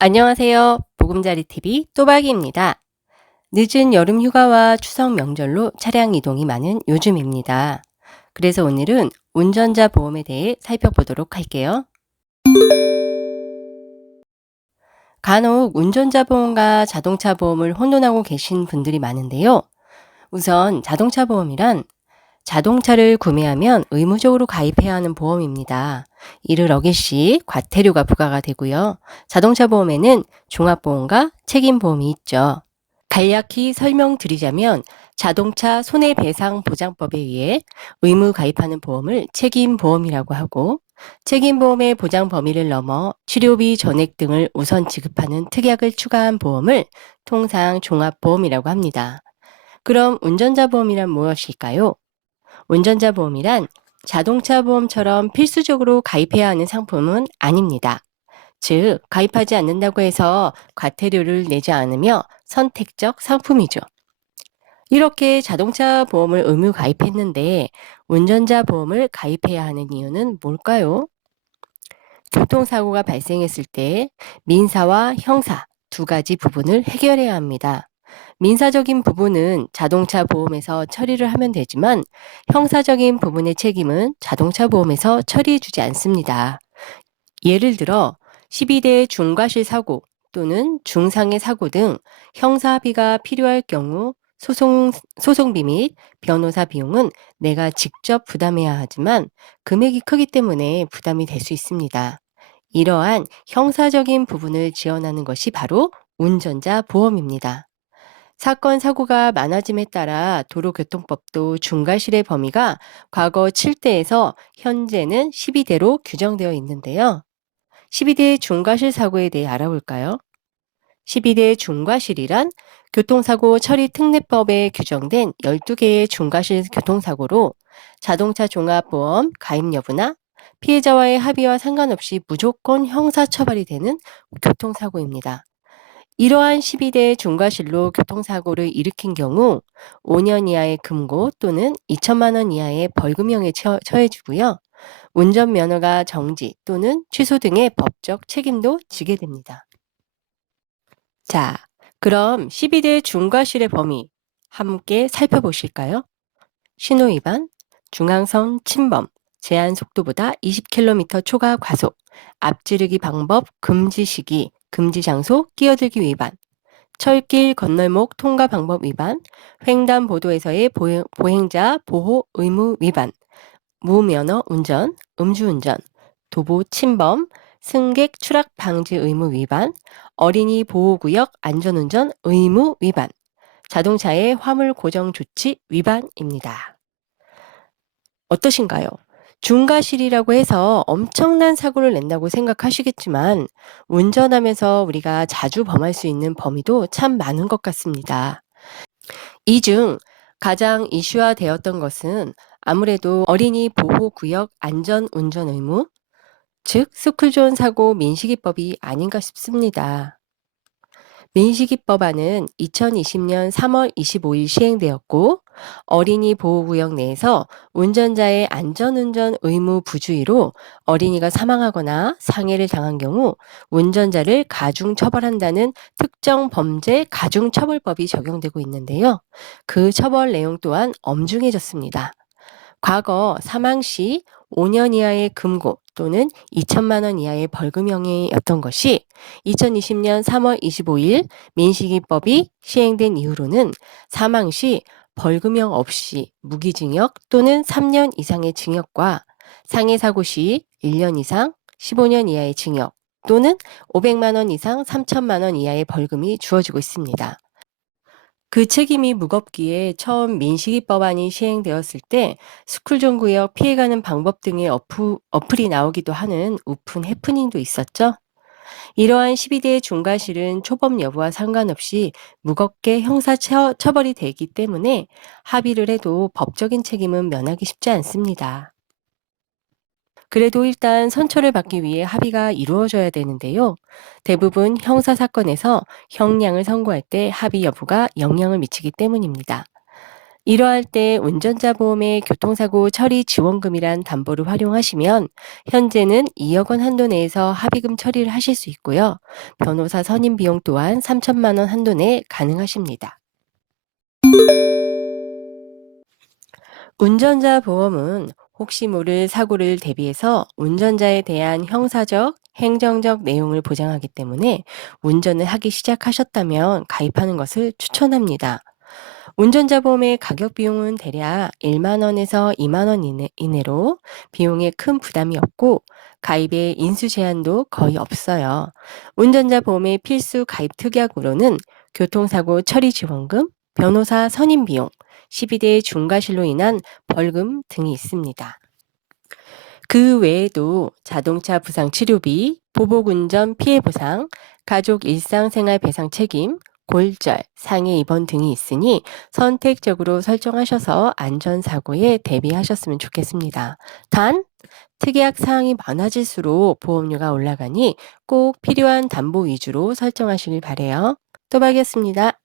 안녕하세요. 보금자리TV 또박이입니다. 늦은 여름 휴가와 추석 명절로 차량 이동이 많은 요즘입니다. 그래서 오늘은 운전자 보험에 대해 살펴보도록 할게요. 간혹 운전자 보험과 자동차 보험을 혼돈하고 계신 분들이 많은데요. 우선 자동차 보험이란 자동차를 구매하면 의무적으로 가입해야 하는 보험입니다. 이를 어길 시 과태료가 부과가 되고요. 자동차 보험에는 종합보험과 책임보험이 있죠. 간략히 설명드리자면 자동차 손해배상보장법에 의해 의무 가입하는 보험을 책임보험이라고 하고, 책임보험의 보장 범위를 넘어 치료비 전액 등을 우선 지급하는 특약을 추가한 보험을 통상 종합보험이라고 합니다. 그럼 운전자 보험이란 무엇일까요? 운전자 보험이란 자동차 보험처럼 필수적으로 가입해야 하는 상품은 아닙니다. 즉, 가입하지 않는다고 해서 과태료를 내지 않으며 선택적 상품이죠. 이렇게 자동차 보험을 의무 가입했는데 운전자 보험을 가입해야 하는 이유는 뭘까요? 교통사고가 발생했을 때 민사와 형사 두 가지 부분을 해결해야 합니다. 민사적인 부분은 자동차 보험에서 처리를 하면 되지만 형사적인 부분의 책임은 자동차 보험에서 처리해 주지 않습니다. 예를 들어 12대 중과실 사고 또는 중상해 사고 등 형사 합의가 필요할 경우 소송비 및 변호사 비용은 내가 직접 부담해야 하지만 금액이 크기 때문에 부담이 될 수 있습니다. 이러한 형사적인 부분을 지원하는 것이 바로 운전자 보험입니다. 사건 사고가 많아짐에 따라 도로교통법도 중과실의 범위가 과거 7대에서 현재는 12대로 규정되어 있는데요. 12대 중과실 사고에 대해 알아볼까요? 12대 중과실이란 교통사고 처리 특례법에 규정된 12개의 중과실 교통사고로 자동차 종합보험 가입 여부나 피해자와의 합의와 상관없이 무조건 형사처벌이 되는 교통사고입니다. 이러한 12대 중과실로 교통사고를 일으킨 경우 5년 이하의 금고 또는 2천만 원 이하의 벌금형에 처해지고요. 운전면허가 정지 또는 취소 등의 법적 책임도 지게 됩니다. 자, 그럼 12대 중과실의 범위 함께 살펴보실까요? 신호위반, 중앙선 침범, 제한 속도보다 20km 초과 과속, 앞지르기 방법 금지 시기, 금지 장소 끼어들기 위반, 철길 건널목 통과 방법 위반, 횡단보도에서의 보행자 보호 의무 위반, 무면허 운전, 음주운전, 도보 침범, 승객 추락 방지 의무 위반, 어린이 보호구역 안전운전 의무 위반, 자동차의 화물 고정 조치 위반입니다. 어떠신가요? 중과실이라고 해서 엄청난 사고를 낸다고 생각하시겠지만 운전하면서 우리가 자주 범할 수 있는 범위도 참 많은 것 같습니다. 이 중 가장 이슈화되었던 것은 아무래도 어린이 보호구역 안전운전 의무, 즉 스쿨존 사고 민식이법이 아닌가 싶습니다. 민식이법안은 2020년 3월 25일 시행되었고, 어린이 보호구역 내에서 운전자의 안전운전 의무 부주의로 어린이가 사망하거나 상해를 당한 경우 운전자를 가중처벌한다는 특정 범죄 가중처벌법이 적용되고 있는데요. 그 처벌 내용 또한 엄중해졌습니다. 과거 사망 시 5년 이하의 금고 또는 2천만 원 이하의 벌금형이었던 것이 2020년 3월 25일 민식이법이 시행된 이후로는 사망 시 벌금형 없이 무기징역 또는 3년 이상의 징역과 상해 사고 시 1년 이상 15년 이하의 징역 또는 500만 원 이상 3천만 원 이하의 벌금이 주어지고 있습니다. 그 책임이 무겁기에 처음 민식이법안이 시행되었을 때 스쿨존 구역 피해가는 방법 등의 어플이 나오기도 하는 우픈 해프닝도 있었죠. 이러한 12대 중과실은 초범 여부와 상관없이 무겁게 형사 처벌이 되기 때문에 합의를 해도 법적인 책임은 면하기 쉽지 않습니다. 그래도 일단 선처를 받기 위해 합의가 이루어져야 되는데요. 대부분 형사 사건에서 형량을 선고할 때 합의 여부가 영향을 미치기 때문입니다. 이러할 때 운전자 보험의 교통사고 처리 지원금이란 담보를 활용하시면 현재는 2억 원 한도 내에서 합의금 처리를 하실 수 있고요. 변호사 선임 비용 또한 3천만 원 한도 내에 가능하십니다. 운전자 보험은 혹시 모를 사고를 대비해서 운전자에 대한 형사적, 행정적 내용을 보장하기 때문에 운전을 하기 시작하셨다면 가입하는 것을 추천합니다. 운전자 보험의 가격 비용은 대략 1만 원에서 2만 원 이내로 비용에 큰 부담이 없고 가입에 인수 제한도 거의 없어요. 운전자 보험의 필수 가입 특약으로는 교통사고 처리 지원금, 변호사 선임 비용, 12대 중과실로 인한 벌금 등이 있습니다. 그 외에도 자동차 부상 치료비, 보복운전 피해 보상, 가족 일상생활 배상 책임, 골절, 상해 입원 등이 있으니 선택적으로 설정하셔서 안전사고에 대비하셨으면 좋겠습니다. 단, 특약 사항이 많아질수록 보험료가 올라가니 꼭 필요한 담보 위주로 설정하시길 바래요. 또 뵙겠습니다.